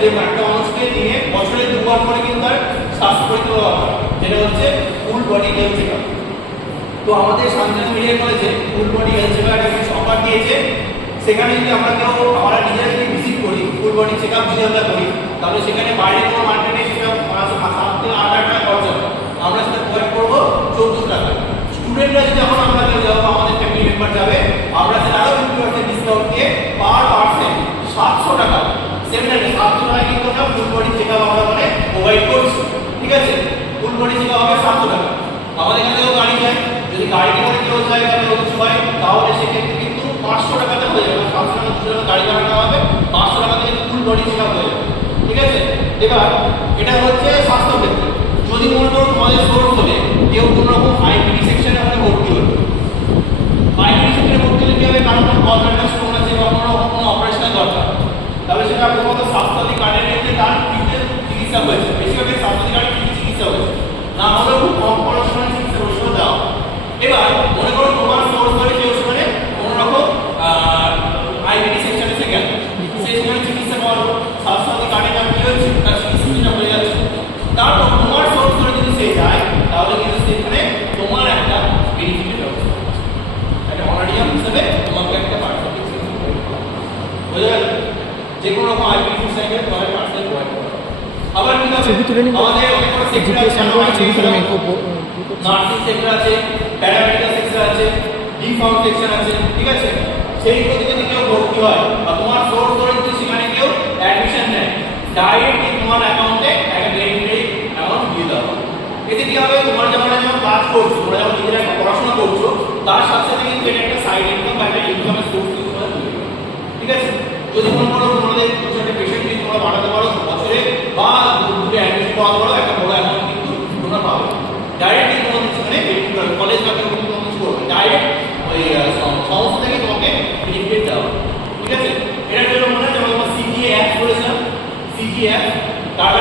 যে একটা মানুষকে দিনে বছরে 2 বার করে কিন্তু তার স্বাস্থ্য পরীক্ষা করা হয়, যেটা হচ্ছে ফুল বডি হেলথ চেকআপ। তো আমাদের শান্তিনিকেতন মেডিকেল কলেজে ফুল বডি হেলথ চেকআপ একটা অফার দিয়েছে। সেখানে যদি আমরা নিজেরা যদি ভিজিট করি, ফুল বডি চেকআপ যদি আমরা করি, তাহলে সেখানে বাইরে কোনো মার্কেটে সেটা 7 থেকে 8 টাকা খরচা হয়, আমরা সেটা প্রোভাইড করবো 14 টাকা। স্টুডেন্টরা যদি এখন আমরা যাবো, আমাদের ফ্যামিলি মেম্বার যাবে, আমরা সেটা আরো 50% ডিসকাউন্ট দিয়ে পার পার্সন 700 টাকা, 700 টাকা কিন্তু আমরা ফুল বডি চেকআপ আমরা মানে প্রোভাইড করছি। ঠিক আছে, ফুল বডি চেকআপ হবে 700 টাকা। আমাদের এখানে কেউ গাড়ি যায়, যদি গাড়ি করে কেউ যায় বা কেউ কিছু হয়, তাহলে সেক্ষেত্রে কিন্তু 500 টাকাতে হয়ে যাবে। 500 টাকা 200 টাকা গাড়ি ভাড়া নেওয়া হবে, 500 টাকা থেকে ফুল বডি চেকআপ হয়ে যাবে। ঠিক আছে, এবার এটা হচ্ছে স্বাস্থ্য ক্ষেত্রে। যদি মনে করো তোমাদের সোর্স হলে কেউ কোনো রকম আইপিডি সেকশনে মানে ভর্তি হলো, আইপিডি সেকশনে ভর্তি হলে কি হবে, কারণ কোনো গভর্নমেন্ট স্টোন আছে বা কোনো অপারেশনের দরকার, তাহলে সেটা প্রথমত স্বাস্থ্যসাথী কার্ডের ক্ষেত্রে তার ফ্রিতে চিকিৎসা হয়েছে, বেশিরভাগ স্বাস্থ্যসাথী কার্ডে ফ্রি চিকিৎসা হয়েছে, না হলেও খুব কম খরচ মানে চিকিৎসা পরিষেবা দেওয়া। এবার মনে করো তোমার সোর্স ধরে কেউ সেখানে কোনো রকম আইপিডি সেকশনে এসে গেল, সেই সময় চিকিৎসা পাওয়ার স্বাস্থ্যসাথী কার্ডে তার কি হচ্ছে, তার চিকিৎসা হয়ে যাচ্ছে। তারপর তোমার সোর্স ধরে যদি সে যায়, তাহলে কিন্তু সেখানে তোমার একটা বেনিফিটের ব্যবস্থা আছে, একটা অনারিয়াম হিসেবে তোমাকে একটা পার্সেন্টেজ বুঝে গেল, যে কোনো রকম আইপিডি সেকশনে তোমাদের পার্সেন্টেজ প্রোভাইড করা। আবার কি আছে, আমাদের অনেক বড় সেক্টর আছে, নার্সিং সেক্টর আছে, প্যারামেডিক্যাল সেক্টর আছে, ডি ফার্ম সেকশন আছে। ঠিক আছে, সেই প্রতি যদি কেউ ভর্তি হয় বা তোমার সোর্স ধরে যদি সেখানে কেউ অ্যাডমিশন নেয়, ডাইরেক্টলি তোমার অ্যাকাউন্টে একটা ডেবিট অ্যামাউন্ট দিয়ে দেওয়া হবে। এতে কি হবে, তোমরা যখন কাজ করছো, তোমরা যখন নিজেরা একটা পড়াশোনা করছো, তার সাথে সাথে কিন্তু এটা একটা সাইড ইনকাম বা একটা ইনকামের সোর্স কিন্তু তোমরা তৈরি করো। ঠিক আছে, যদি মনে করো তোমাদের কিছু একটা পেশেন্ট যদি তোমরা বাড়াতে পারো বছরে বা দূরে অ্যাডমিশন করাতে পারো, একটা বড় অ্যামাউন্ট কিন্তু তোমরা পাবে। ডাইরেক্টলি তোমাদের সেখানে বেনিফিট কলেজ বা কোনো কিছু করবে, ডাইরেক্ট ওই সংস্থা থেকে তোমাকে বেনিফিট দেওয়া হবে। ঠিক আছে, এটার জন্য মনে হয় যেমন তোমার সিজিএ অ্যাপ করেছিলাম, সিজিএ অ্যাপ তার